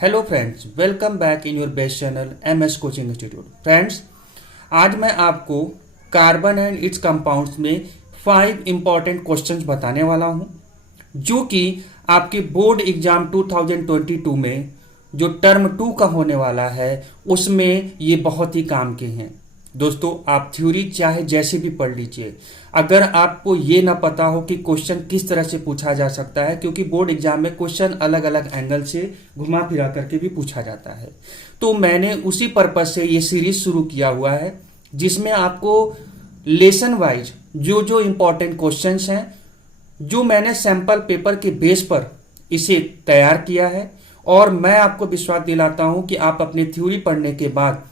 Hello friends, welcome back in your best channel MS coaching institute. Friends, आज मैं आपको carbon and it's compounds में 5 important questions बताने वाला हूं, जो कि आपके बोर्ड एग्जाम 2022 में जो टर्म 2 का होने वाला है उसमें ये बहुत ही काम के हैं। दोस्तों, आप थ्योरी चाहे जैसे भी पढ़ लीजिए, अगर आपको ये ना पता हो कि क्वेश्चन किस तरह से पूछा जा सकता है, क्योंकि बोर्ड एग्जाम में क्वेश्चन अलग अलग एंगल से घुमा फिरा करके भी पूछा जाता है, तो मैंने उसी पर्पज से ये सीरीज शुरू किया हुआ है, जिसमें आपको लेसन वाइज जो जो इंपॉर्टेंट क्वेश्चंस हैं, जो मैंने सैंपल पेपर के बेस पर इसे तैयार किया है, और मैं आपको विश्वास दिलाता हूं कि आप अपनी थ्योरी पढ़ने के बाद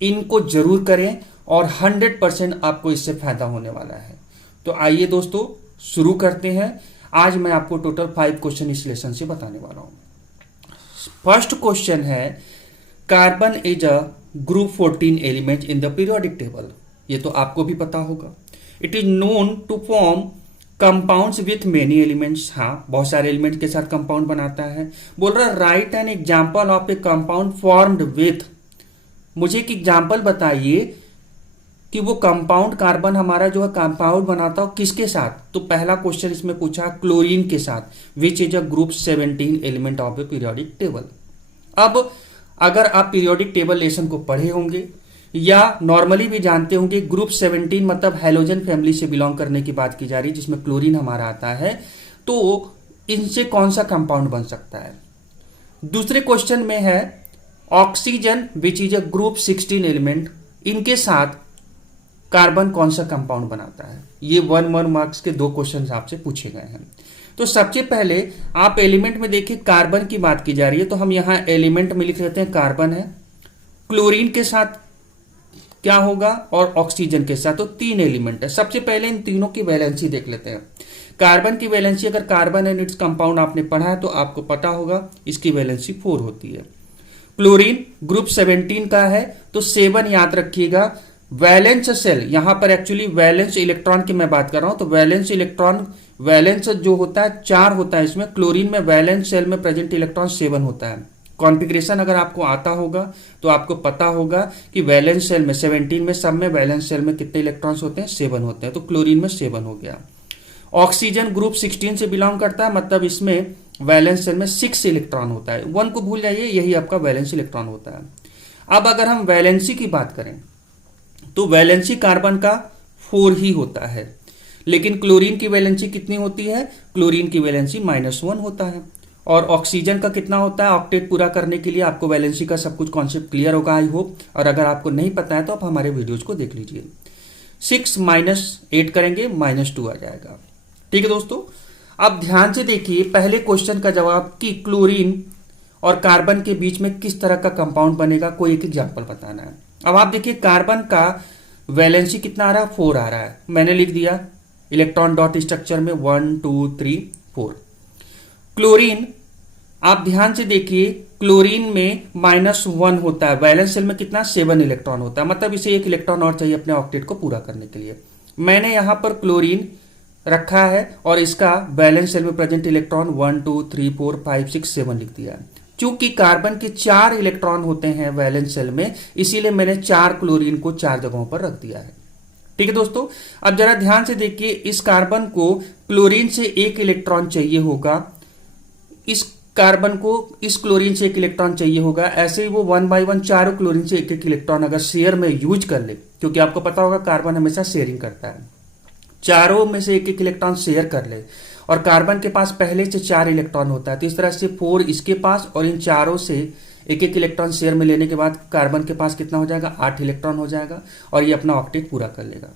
इनको जरूर करें और 100% आपको इससे फायदा होने वाला है। तो आइए दोस्तों, शुरू करते हैं। आज मैं आपको टोटल 5 क्वेश्चन इस लेसन से बताने वाला हूं। फर्स्ट क्वेश्चन है, carbon is a group 14 element in the periodic table. ये तो आपको भी पता होगा। It is known to form compounds with many elements. हाँ, बहुत सारे एलिमेंट के साथ कंपाउंड बनाता है। बोल रहा right an example of A compound formed with. मुझे एक एग्जाम्पल बताइए कि वो कंपाउंड कार्बन हमारा जो है कंपाउंड बनाता हो किसके साथ। तो पहला क्वेश्चन इसमें पूछा क्लोरीन के साथ, which is a group 17 element of A periodic table. अब अगर आप पीरियोडिक टेबल लेसन को पढ़े होंगे या नॉर्मली भी जानते होंगे, ग्रुप 17 मतलब हैलोजन फैमिली से बिलोंग करने की बात की जा रही है, जिसमें क्लोरीन हमारा आता है, तो इनसे कौन सा कंपाउंड बन सकता है। दूसरे क्वेश्चन में है oxygen which is a group 16 element, इनके साथ कार्बन कौन सा कंपाउंड बनाता है। ये 1 मार्क्स के 2 क्वेश्चन आपसे पूछे गए हैं। तो सबसे पहले आप एलिमेंट में देखिए, कार्बन की बात की जा रही है, तो हम यहां एलिमेंट में लिख लेते हैं कार्बन है। क्लोरीन के साथ क्या होगा और ऑक्सीजन के साथ, तो 3 एलिमेंट है। सबसे पहले इन तीनों की वैलेंसी देख लेते हैं। कार्बन की वैलेंसी, अगर कार्बन एंड इट्स कंपाउंड आपने पढ़ा है तो आपको पता होगा, इसकी वैलेंसी 4 होती है। क्लोरीन ग्रुप 17 का है, तो 7 याद रखिएगा। वैलेंस सेल, यहां पर एक्चुअली वैलेंस इलेक्ट्रॉन की मैं बात कर रहा हूं, तो वैलेंस इलेक्ट्रॉन, वैलेंस जो होता है 4 होता है इसमें। क्लोरीन में वैलेंस सेल में प्रेजेंट इलेक्ट्रॉन 7 होता है। कॉन्फ़िगरेशन अगर आपको आता होगा तो आपको पता होगा कि वैलेंस सेल में 17 में, सब में वैलेंस सेल में कितने इलेक्ट्रॉन्स होते हैं, 7 होते हैं, तो क्लोरीन में 7 हो गया। ऑक्सीजन ग्रुप 16 से बिलोंग करता है, मतलब इसमें वैलेंस सेल में 6 इलेक्ट्रॉन होता है। 1 को भूल जाइए, यही आपका वैलेंस इलेक्ट्रॉन होता है। अब अगर हम वैलेंसी की बात करें तो वैलेंसी कार्बन का 4 ही होता है, लेकिन क्लोरीन की वैलेंसी कितनी होती है, क्लोरीन की वैलेंसी -1 होता है। और ऑक्सीजन का कितना होता है, ऑक्टेट पूरा करने के लिए आपको वैलेंसी का सब कुछ कॉन्सेप्ट क्लियर होगा, आई होप। और अगर आपको नहीं पता है तो आप हमारे वीडियोज को देख लीजिए। 6 - 8 करेंगे, -2 आ जाएगा। ठीक है दोस्तों, अब ध्यान से देखिए पहले क्वेश्चन का जवाब कि क्लोरीन और कार्बन के बीच में किस तरह का कंपाउंड बनेगा, कोई एक एग्जांपल बताना है। अब आप देखिए कार्बन का वैलेंसी कितना आ रहा है, 4 आ रहा है। मैंने लिख दिया इलेक्ट्रॉन डॉट स्ट्रक्चर में 1 2 3 4। क्लोरीन, आप ध्यान से देखिए, क्लोरीन में -1 होता है। वैलेंस सेल में कितना, 7 इलेक्ट्रॉन होता है, मतलब इसे 1 इलेक्ट्रॉन और चाहिए अपने ऑक्टेट को पूरा करने के लिए। मैंने यहां पर क्लोरीन रखा है और इसका वैलेंस सेल में प्रेजेंट इलेक्ट्रॉन 1 2 3 4 5 6 7 लिख दिया है। चूंकि कार्बन के 4 इलेक्ट्रॉन होते हैं वैलेंस सेल में, इसीलिए मैंने 4 क्लोरीन को 4 जगहों पर रख दिया है। ठीक है दोस्तों, अब जरा ध्यान से देखिए, इस कार्बन को क्लोरीन से 1 इलेक्ट्रॉन चाहिए होगा, इस कार्बन को इस क्लोरीन से 1 इलेक्ट्रॉन चाहिए होगा। ऐसे ही वो 1 बाय 1 चारों क्लोरीन से 1 इलेक्ट्रॉन अगर शेयर में यूज कर ले, क्योंकि आपको पता होगा कार्बन हमेशा शेयरिंग करता है, चारों में से 1 इलेक्ट्रॉन शेयर कर ले, और कार्बन के पास पहले से 4 इलेक्ट्रॉन होता है, तो इस तरह से 4 इसके पास, और इन चारों से 1 इलेक्ट्रॉन शेयर में लेने के बाद कार्बन के पास कितना हो जाएगा, 8 इलेक्ट्रॉन हो जाएगा, और ये अपना ऑक्टेट पूरा कर लेगा।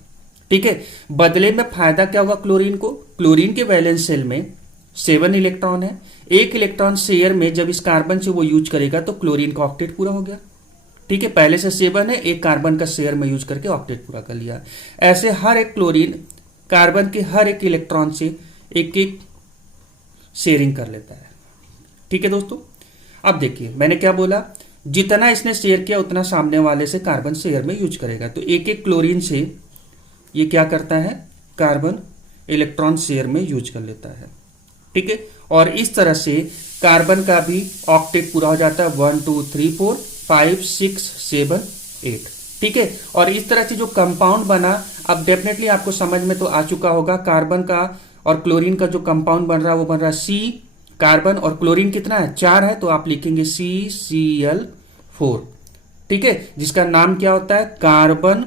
ठीक है, बदले में फायदा क्या होगा क्लोरीन को, क्लोरीन के वैलेंस सेल में 7 इलेक्ट्रॉन है, 1 इलेक्ट्रॉन शेयर में जब इस कार्बन से वो यूज करेगा तो क्लोरीन का ऑक्टेट पूरा हो गया। ठीक है, पहले से 7 है, 1 कार्बन का शेयर में यूज करके ऑक्टेट पूरा कर लिया। ऐसे हर एक क्लोरीन कार्बन के हर एक इलेक्ट्रॉन से 1 शेयरिंग कर लेता है। ठीक है दोस्तों, अब देखिए मैंने क्या बोला, जितना इसने शेयर किया उतना सामने वाले से कार्बन शेयर में यूज करेगा, तो 1 क्लोरीन से ये क्या करता है, कार्बन इलेक्ट्रॉन शेयर में यूज कर लेता है। ठीक है, और इस तरह से कार्बन का भी ऑक्टेट पूरा हो जाता है 1 2 3 4 5 6 7 8। ठीक है, और इस तरह से जो कंपाउंड बना, अब डेफिनेटली आपको समझ में तो आ चुका होगा। कार्बन का और क्लोरीन का जो कंपाउंड बन रहा है वो बन रहा है सी। कार्बन और क्लोरीन कितना है, 4 है, तो आप लिखेंगे CCl4। ठीक है, जिसका नाम क्या होता है, कार्बन।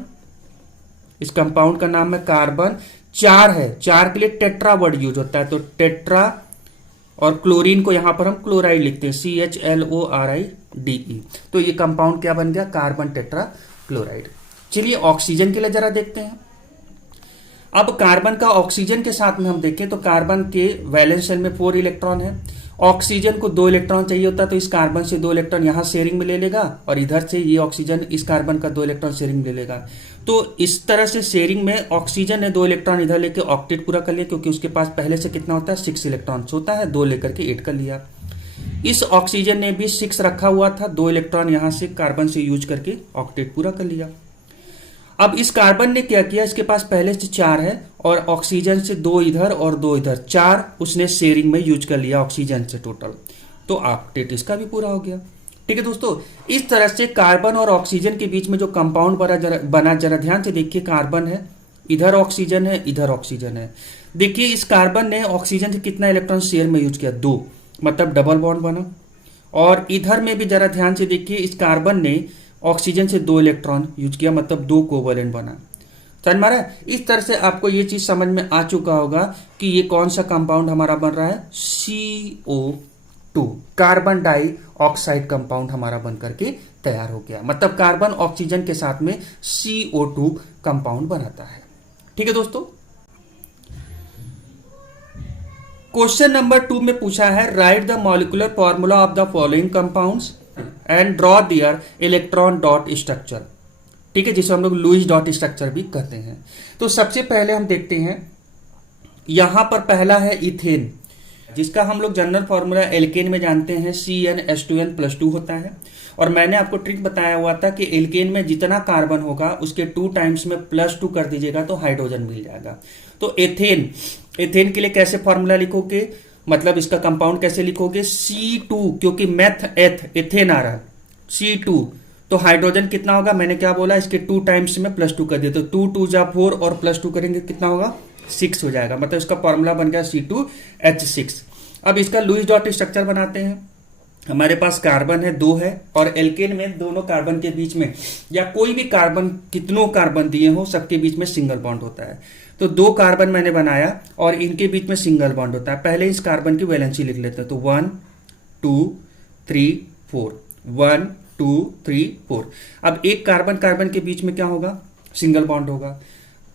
इस कंपाउंड का नाम है कार्बन। 4 है, 4 के लिए टेट्रा वर्ड यूज होता है, तो टेट्रा। और क्लोरीन को यहां पर हम क्लोराइड लिखते हैं, CHLORIDE। तो ये कंपाउंड क्या बन गया, कार्बन टेट्रा क्लोराइड। चलिए ऑक्सीजन के लिए जरा देखते हैं। अब कार्बन का ऑक्सीजन के साथ में हम देखें तो कार्बन के वैलेंस शेल में 4 इलेक्ट्रॉन है। ऑक्सीजन को 2 इलेक्ट्रॉन चाहिए होता है, तो इस कार्बन से 2 इलेक्ट्रॉन यहां शेयरिंग में ले लेगा और इधर से ये ऑक्सीजन इस कार्बन का 2 इलेक्ट्रॉन शेयरिंग ले लेगा। तो इस तरह से शेयरिंग में ऑक्सीजन ने 2 इलेक्ट्रॉन इधर लेके ऑक्टेट पूरा कर लिया, क्योंकि उसके पास पहले से कितना होता है, 6 इलेक्ट्रॉन्स होता है, 2 लेकर के 8 कर लिया। इस ऑक्सीजन ने भी 6 रखा हुआ था, 2 इलेक्ट्रॉन यहां से कार्बन से यूज करके ऑक्टेट पूरा कर लिया। अब इस कार्बन ने क्या किया, इसके पास पहले से 4 है और ऑक्सीजन से 2 इधर और 2 इधर, 4 उसने शेयरिंग में यूज कर लिया ऑक्सीजन से टोटल, तो ऑक्टेट इसका भी पूरा हो गया। ठीक है दोस्तों, इस तरह से कार्बन और ऑक्सीजन के बीच में जो कंपाउंड बना जरा ध्यान से देखिए। कार्बन है, इधर ऑक्सीजन है, इधर ऑक्सीजन है। देखिए इस कार्बन ने ऑक्सीजन से कितना इलेक्ट्रॉन शेयर में यूज किया, 2, मतलब डबल बॉन्ड बना। और इधर में भी जरा ध्यान से देखिए, इस कार्बन ने ऑक्सीजन से 2 इलेक्ट्रॉन यूज किया, मतलब 2 कोवलेंट बना। समझ में आ रहा है? इस तरह से आपको ये चीज समझ में आ चुका होगा कि ये कौन सा कंपाउंड हमारा बन रहा है, CO2, carbon die oxide compound हमारा बन करके तैयार हो गया। मतलब कार्बन ऑक्सीजन के साथ में CO2 कंपाउंड बनाता है। ठीक है दोस्तों, क्वेश्चन नंबर 2 में पूछा है, write the molecular formula of the following compounds and draw their electron dot structure. ठीक है, जिसे हम लोग लुईस डॉट स्ट्रक्चर भी कहते हैं। तो सबसे पहले हम देखते हैं, यहां पर पहला है इथेन, जिसका हम लोग जनरल फॉर्मूला एल्केन में जानते हैं, CnH2n+2 होता है। और मैंने आपको ट्रिक बताया हुआ था कि एल्केन में जितना कार्बन होगा उसके 2 टाइम्स में +2 कर दीजिएगा तो हाइड्रोजन मिल जाएगा। तो एथेन, एथेन के लिए कैसे फॉर्मूला लिखोगे, मतलब इसका कंपाउंड कैसे लिखोगे, C2, क्योंकि मैथ एथ एथेन आ रहा है, C2, तो हाइड्रोजन कितना होगा, मैंने क्या बोला, इसके 2 टाइम्स में +2 कर दिया, तो 2 2 जा 4 और +2 करेंगे कितना होगा, 6 हो जाएगा। मतलब इसका फॉर्मूला बन गया C2H6। अब इसका लुईस डॉट स्ट्रक्चर बनाते हैं। हमारे पास कार्बन है, 2 है, और एल्केन में दोनों कार्बन के बीच में, या कोई भी कार्बन, कितनों कार्बन दिए हो सबके बीच में सिंगल बॉन्ड होता है। तो 2 कार्बन मैंने बनाया और इनके बीच में सिंगल बॉन्ड होता है। पहले इस कार्बन की वैलेंसी लिख लेते हैं, तो 1 2 3 4, 1 2 3 4। अब एक कार्बन कार्बन के बीच में क्या होगा, सिंगल बॉन्ड होगा।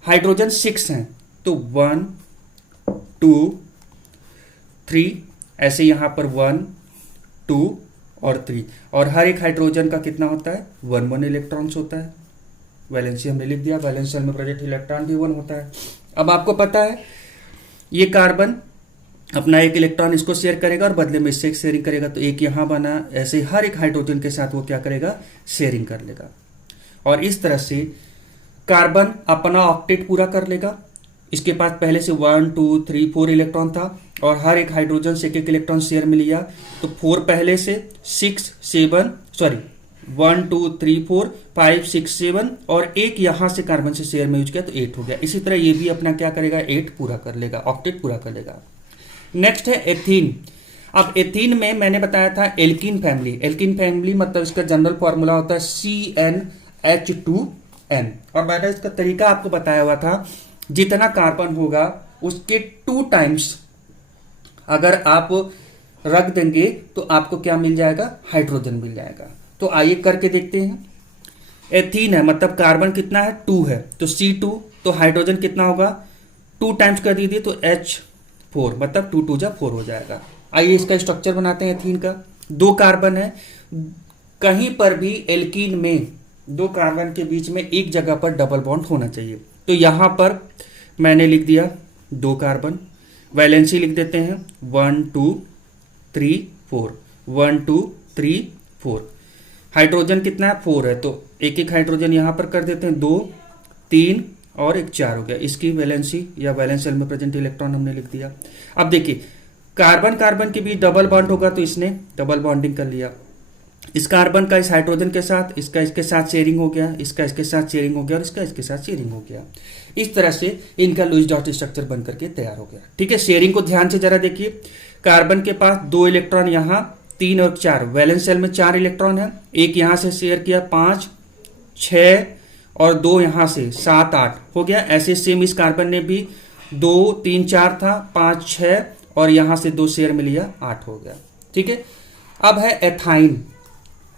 हाइड्रोजन 6 हैं, तो 1 2 3, ऐसे यहां पर 1 2 और 3, और हर एक हाइड्रोजन का कितना होता है, 1 1 इलेक्ट्रॉन्स होता है। वैलेंसी हमने लिख दिया, वैलेंस शेल में प्रेजेंट इलेक्ट्रॉन भी 1 होता है। अब आपको पता है ये कार्बन अपना 1 इलेक्ट्रॉन इसको शेयर करेगा और बदले में इससे एक शेयरिंग करेगा, तो एक यहां बना, ऐसे हर एक हाइड्रोजन के साथ वो क्या करेगा, शेयरिंग कर लेगा। और इस तरह से कार्बन अपना ऑक्टेट पूरा कर लेगा। इसके पास पहले से 1 2 3 4 इलेक्ट्रॉन था और हर एक हाइड्रोजन से 1 इलेक्ट्रॉन शेयर में लिया, तो 4 पहले से 1 2 3 4 5 6 7 और एक यहां से कार्बन से शेयर में यूज किया, तो 8 हो गया। इसी तरह ये भी अपना क्या करेगा, 8 पूरा कर लेगा, ऑक्टेट पूरा कर लेगा। नेक्स्ट है एथीन। अब एथीन में मैंने बताया था एल्कीन फैमिली, एल्कीन फैमिली मतलब इसका जनरल फॉर्मूला होता है CnH2n, और मैंने इसका तरीका आपको बताया हुआ था, जितना कार्बन होगा उसके 2 टाइम्स अगर आप रख देंगे तो आपको क्या मिल जाएगा, हाइड्रोजन मिल जाएगा। तो आइए करके देखते हैं। एथीन है, मतलब कार्बन कितना है, 2 है, तो C2, तो हाइड्रोजन कितना होगा, 2 टाइम्स कर दीजिए तो H4, मतलब 2 2 जा 4 हो जाएगा। आइए इसका स्ट्रक्चर बनाते हैं एथीन का। 2 कार्बन है, कहीं पर भी एल्कीन में 2 कार्बन के बीच में एक जगह पर डबल बॉन्ड होना चाहिए, तो यहां पर मैंने लिख दिया 2 कार्बन। वैलेंसी लिख देते हैं 1 2 3 4, 1 2 3 4। हाइड्रोजन कितना है, 4 है, तो एक एक हाइड्रोजन यहां पर कर देते हैं, 2 3 और एक 4 हो गया। इसकी वैलेंसी या वैलेंस शेल में प्रेजेंट इलेक्ट्रॉन हमने लिख दिया। अब देखिए कार्बन कार्बन के बीच डबल बॉन्ड होगा तो इसने डबल बॉन्डिंग कर लिया। इस कार्बन का इस हाइड्रोजन के साथ, इसका इसके साथ शेयरिंग हो गया, इसका इसके साथ शेयरिंग हो गया और इसका इसके साथ शेयरिंग हो गया। इस तरह से इनका लुईस डॉट स्ट्रक्चर बन करके तैयार हो गया। ठीक है, शेयरिंग को ध्यान से जरा देखिए। कार्बन के पास 2 इलेक्ट्रॉन यहाँ, 3 और 4, वैलेंस शेल में 4 इलेक्ट्रॉन है। एक यहाँ से शेयर किया 5, 6 और 2 यहाँ से 7, 8 हो गया। ऐसे सेम इस कार्बन ने भी 2, 3, 4 था, 5, 6 और यहाँ से 2 शेयर में लिया, 8 हो गया। ठीक है, अब है एथाइन।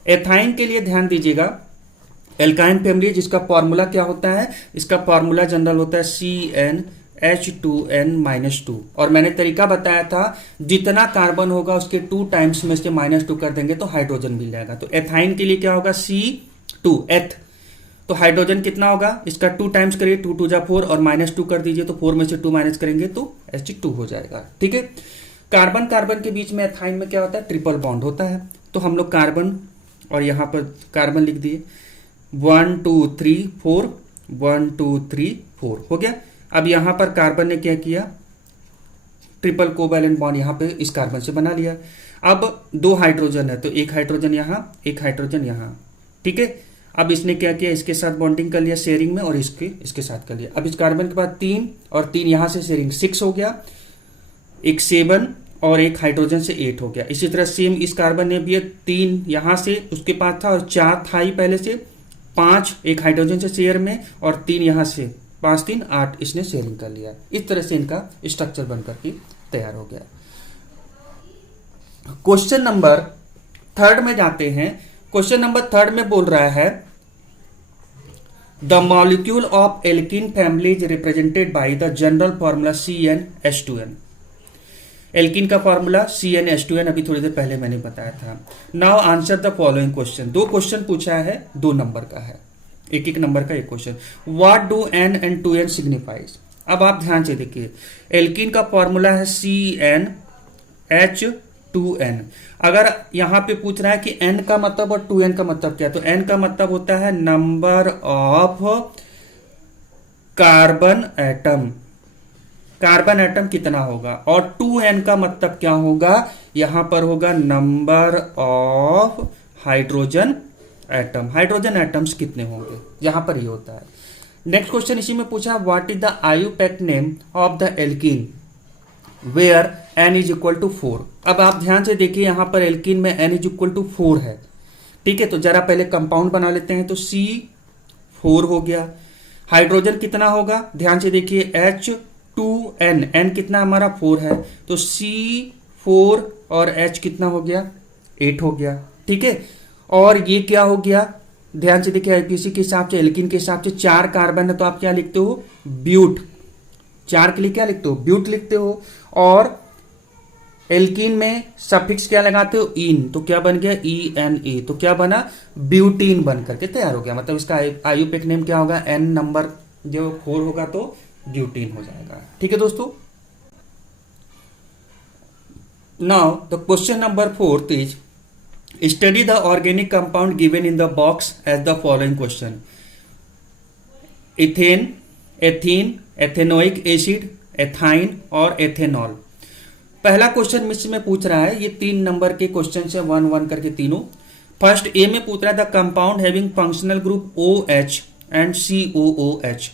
एथाइन के लिए ध्यान दीजिएगा, एल्काइन फैमिली जिसका फॉर्मूला क्या होता है, इसका फॉर्मूला जनरल होता है CnH2n-2 और मैंने तरीका बताया था जितना कार्बन होगा उसके 2 टाइम्स में इसके -2 कर देंगे तो हाइड्रोजन मिल जाएगा। तो एथाइन के लिए क्या होगा, C2 एथ, तो हाइड्रोजन कितना होगा, इसका 2 टाइम्स करिए, 2 2 जा 4 और -2 कर दीजिए तो 4 में से 2 माइनस करेंगे तो H2 हो जाएगा। ठीक है, कार्बन कार्बन के बीच में एथाइन में क्या होता है, ट्रिपल बॉन्ड होता है। तो हम लोग कार्बन और यहाँ पर कार्बन लिख दिए, 1 2 3 4, 1 2 3 4 हो गया। अब यहाँ पर कार्बन ने क्या किया, ट्रिपल कोवैलेंट बॉन्ड यहाँ पे इस कार्बन से बना लिया। अब 2 हाइड्रोजन है तो एक हाइड्रोजन यहाँ, एक हाइड्रोजन यहाँ। ठीक है, अब इसने क्या किया, इसके साथ बॉन्डिंग कर लिया शेयरिंग में और इसके साथ कर लिया। अब इस कार्बन के बाद 3 और 3 यहाँ से शेयरिंग 6 हो गया, एक 7 और एक हाइड्रोजन से 8 हो गया। इसी तरह सेम इस कार्बन ने भी 3 यहाँ से उसके पास था और 4 था ही पहले से, 5 एक हाइड्रोजन से शेयर में और 3 यहाँ से, 5 3 8 इसने शेयरिंग कर लिया। इस तरह से इनका स्ट्रक्चर बनकर के तैयार हो गया। क्वेश्चन नंबर 3 में जाते हैं। क्वेश्चन नंबर 3 में बोल रहा है the molecule of alkene family is represented by the general formula CnH2n। Alkene का फॉर्मूला CnH2n अभी थोड़ी देर पहले मैंने बताया था। Now answer the following question. 2 question पूछा है, 2 नंबर का है, एक नंबर का एक question. What do N and 2n signifies. अब आप ध्यान से देखिए, एल्कीन का फॉर्मूला है CnH2n। अगर यहां पे पूछ रहा है कि N का मतलब और 2n का मतलब क्या, तो N का मतलब होता है number of carbon atom, carbon atom कितना होगा, और 2n का मतलब क्या होगा, यहां पर होगा number of hydrogen atom, hydrogen atoms कितने होंगे, यहां पर ये होता है। नेक्स्ट क्वेश्चन इसी में पूछा what is the IUPAC name of the alkene where N is equal to 4। अब आप ध्यान से देखिए, यहां पर एल्कीन में N इज इक्वल टू 4 है। ठीक है, तो जरा पहले कंपाउंड बना लेते हैं। तो C4 हो गया। हाइड्रोजन कितना होगा, ध्यान से देखिए, H2n, N कितना हमारा 4 है, तो C4 और H कितना हो गया, 8 हो गया। ठीक है, और ये क्या हो गया, ध्यान से देखिए, आईपीसी के हिसाब से, एल्कीन के हिसाब से 4 कार्बन है तो आप क्या लिखते हो, ब्यूट। 4 के लिए क्या लिखते हो, ब्यूट लिखते हो। और एल्कीन में सफिक्स क्या लगाते हो, इन, तो क्या बन गया, ENA, तो क्या बना, ब्यूटीन बन करके तैयार हो गया। मतलब इसका IUPAC नेम क्या होगा, N नंबर जो 4 होगा तो ब्यूटीन हो जाएगा। ठीक है दोस्तों। Now the question number 4 is study the organic compound given in the box as the following question. Ethane, ethene, ethanoic acid, ethyne और एथेनॉल। पहला क्वेश्चन मिस में पूछ रहा है, ये 3 नंबर के क्वेश्चन है, 1 1 करके तीनों। फर्स्ट ए में पूछ रहा है the compound having functional group OH and COOH।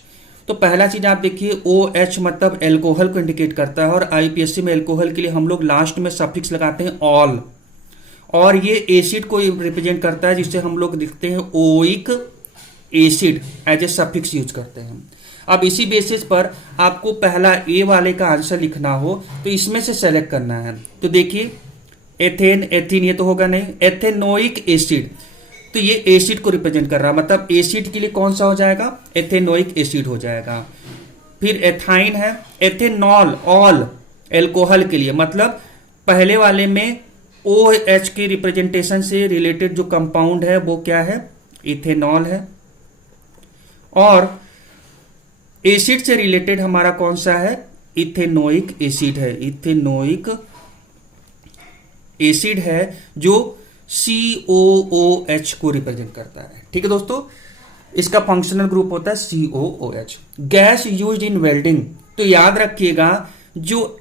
तो पहला चीज आप देखिए, OH मतलब एल्कोहल को इंडिकेट करता है और IUPAC में एल्कोहल के लिए हम लोग लास्ट में सफिक्स लगाते हैं ऑल, और ये एसिड को रिप्रेजेंट करता है जिससे हम लोग लिखते हैं oic acid, as a suffix use करते हैं। अब इसी बेसिस पर आपको पहला ए वाले का आंसर लिखना हो तो इसमें से सेलेक्ट करना है। तो देखिए, एथेन, एथीन ये तो होगा नहीं, एथेनोइक एसिड, तो ये एसिड को रिप्रेजेंट कर रहा है, मतलब एसिड के लिए कौन सा हो जाएगा, एथेनोइक एसिड हो जाएगा। फिर एथाइन है, एथेनॉल, ऑल एल्कोहल के लिए, मतलब पहले वाले में OH के रिप्रेजेंटेशन से रिलेटेड जो कंपाउंड है वो क्या है, इथेनॉल है। और एसिड से रिलेटेड हमारा कौन सा है, इथेनोइक एसिड है, इथेनोइक एसिड है जो COOH को रिप्रेजेंट करता है। ठीक है दोस्तों, इसका फंक्शनल ग्रुप होता है COOH। Gas used in welding, तो याद रखिएगा जो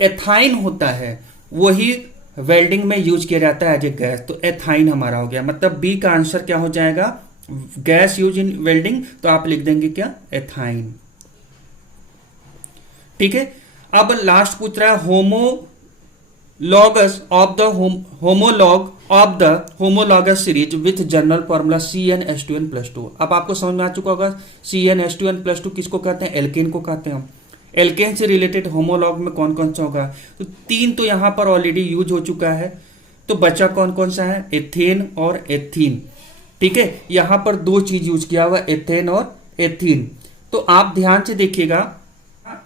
एथाइन होता है वही वेल्डिंग में यूज किया जाता है एज ए गैस, तो एथाइन हमारा हो गया। मतलब बी का आंसर क्या हो जाएगा, गैस यूज इन वेल्डिंग, तो आप लिख देंगे क्या, एथाइन। ठीक है, अब लास्ट पूछ रहा है homologous of the homologue of the homologous series with general formula CnH2n+2। अब आपको समझ में आ चुका होगा CnH2n+2 किसको कहते हैं, एल्केन को कहते हैं। एल्केन से रिलेटेड होमोलॉग में कौन कौन सा होगा, तो 3 तो यहां पर ऑलरेडी यूज हो चुका है, तो बचा कौन कौन सा है, एथेन और एथीन। ठीक है, यहां पर 2 चीज यूज किया हुआ, एथेन और एथीन। तो आप ध्यान से देखिएगा,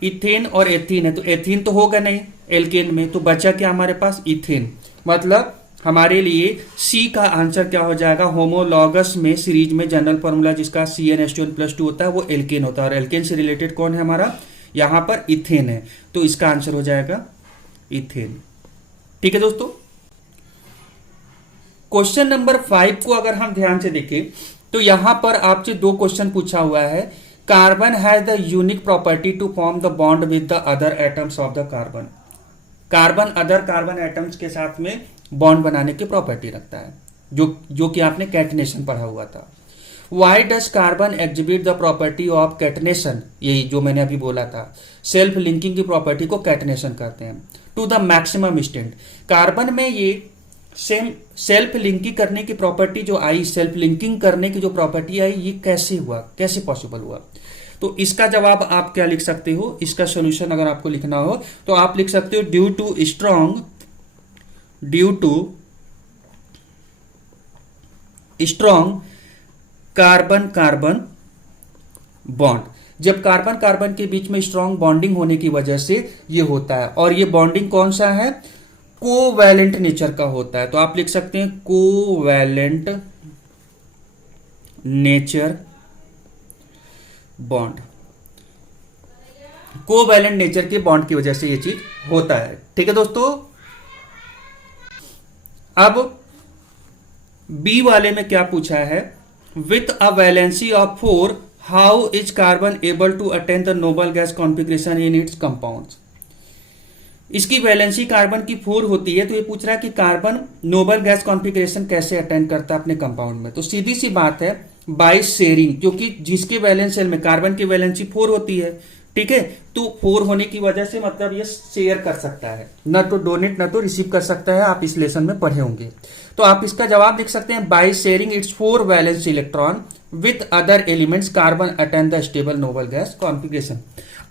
इथेन और एथीन है, तो एथीन तो होगा नहीं एल्केन में, तो बचा क्या हमारे पास, इथेन। मतलब हमारे लिए सी का आंसर क्या हो जाएगा, होमोलॉगस में सीरीज में जनरल फॉर्मूला जिसका CnH2n+2 होता है वो एल्केन होता है, और एल्केन से रिलेटेड कौन है हमारा, यहां पर इथेन है, तो इसका आंसर हो जाएगा इथेन। ठीक है दोस्तों, क्वेश्चन नंबर 5 को अगर हम ध्यान से देखें तो यहां पर आपसे 2 क्वेश्चन पूछा हुआ है। Carbon has the unique property to form the bond with the other atoms of the carbon. Carbon other carbon atoms के साथ में बॉन्ड बनाने की प्रॉपर्टी रखता है, जो कि आपने कैटनेशन पढ़ा हुआ था। Why does carbon exhibit the property of catenation, यही जो मैंने अभी बोला था, सेल्फ लिंकिंग की प्रॉपर्टी को कैटनेशन कहते हैं, to the maximum extent. Carbon में ये सेल्फ लिंकिंग करने की प्रॉपर्टी जो आई, सेल्फ लिंकिंग करने की जो प्रॉपर्टी आई, ये कैसे हुआ, कैसे पॉसिबल हुआ। तो इसका जवाब आप क्या लिख सकते हो, इसका सॉल्यूशन अगर आपको लिखना हो तो आप लिख सकते हो due to strong carbon carbon bond. जब कार्बन कार्बन के बीच में स्ट्रॉन्ग बॉन्डिंग होने की वजह से ये होता है, और ये बॉन्डिंग कौन सा है, कोवैलेंट नेचर का होता है, तो आप लिख सकते हैं covalent nature bond. Covalent nature के बॉन्ड की वजह से ये चीज होता है। ठीक है दोस्तों, अब बी वाले में क्या पूछा है, with a valency of 4 how is carbon able to attain the noble gas configuration in its compounds. इसकी वैलेंसी कार्बन की 4 होती है, तो ये पूछ रहा है कि कार्बन नोबल गैस कॉन्फिगरेशन कैसे अटेंड करता है अपने कंपाउंड में। तो सीधी सी बात है, बाय शेयरिंग, क्योंकि जिसके वैलेंस शेल में कार्बन की वैलेंसी 4 होती है, ठीक है, तो 4 होने की वजह से मतलब ये शेयर कर सकता है, न तो डोनेट न तो रिसीव कर सकता है। आप इस लेसन में पढ़े होंगे, तो आप इसका जवाब लिख सकते हैं by sharing it's 4 valence electron with other elements carbon attain the stable Nobel gas configuration.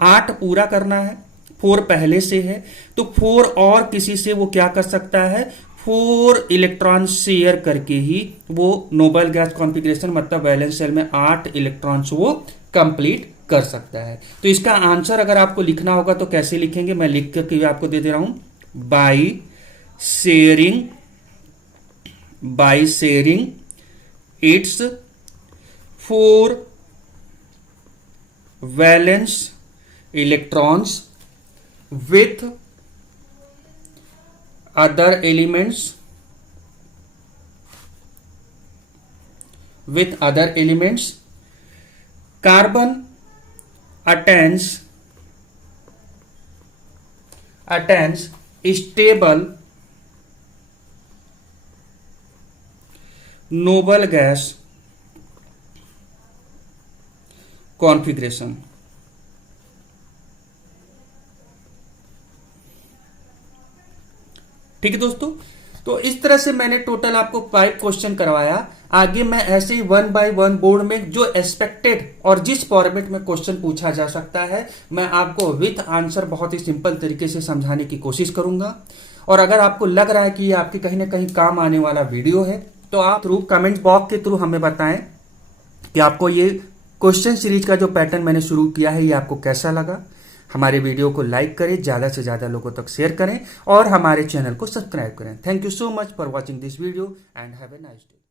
8 पूरा करना है, 4 पहले से है, तो 4 और किसी से वो क्या कर सकता है, 4 इलेक्ट्रॉन शेयर करके ही वो नोबल गैस कॉन्फिगरेशन मतलब वैलेंस शेल में 8 इलेक्ट्रॉन्स वो कंप्लीट कर सकता है। तो इसका आंसर अगर आपको लिखना होगा तो कैसे लिखेंगे, मैं लिख करके आपको दे दे रहा हूं, by sharing it's 4 valence electrons with other elements carbon attains stable noble gas configuration। ठीक है दोस्तों, तो इस तरह से मैंने टोटल आपको 5 क्वेश्चन करवाया। आगे मैं ऐसे ही 1 बाय 1 बोर्ड में जो एक्सपेक्टेड और जिस फॉर्मेट में क्वेश्चन पूछा जा सकता है, मैं आपको विथ आंसर बहुत ही सिंपल तरीके से समझाने की कोशिश करूंगा। और अगर आपको लग रहा है कि ये आपके कहीं ना कहीं काम आने वाला वीडियो है, तो आप थ्रू कमेंट बॉक्स के थ्रू हमें बताएं कि आपको ये क्वेश्चन सीरीज का जो पैटर्न मैंने शुरू किया है ये आपको कैसा लगा। हमारे वीडियो को लाइक करें, ज़्यादा से ज़्यादा लोगों तक शेयर करें और हमारे चैनल को सब्सक्राइब करें। Thank you so much for watching this video and have a nice day.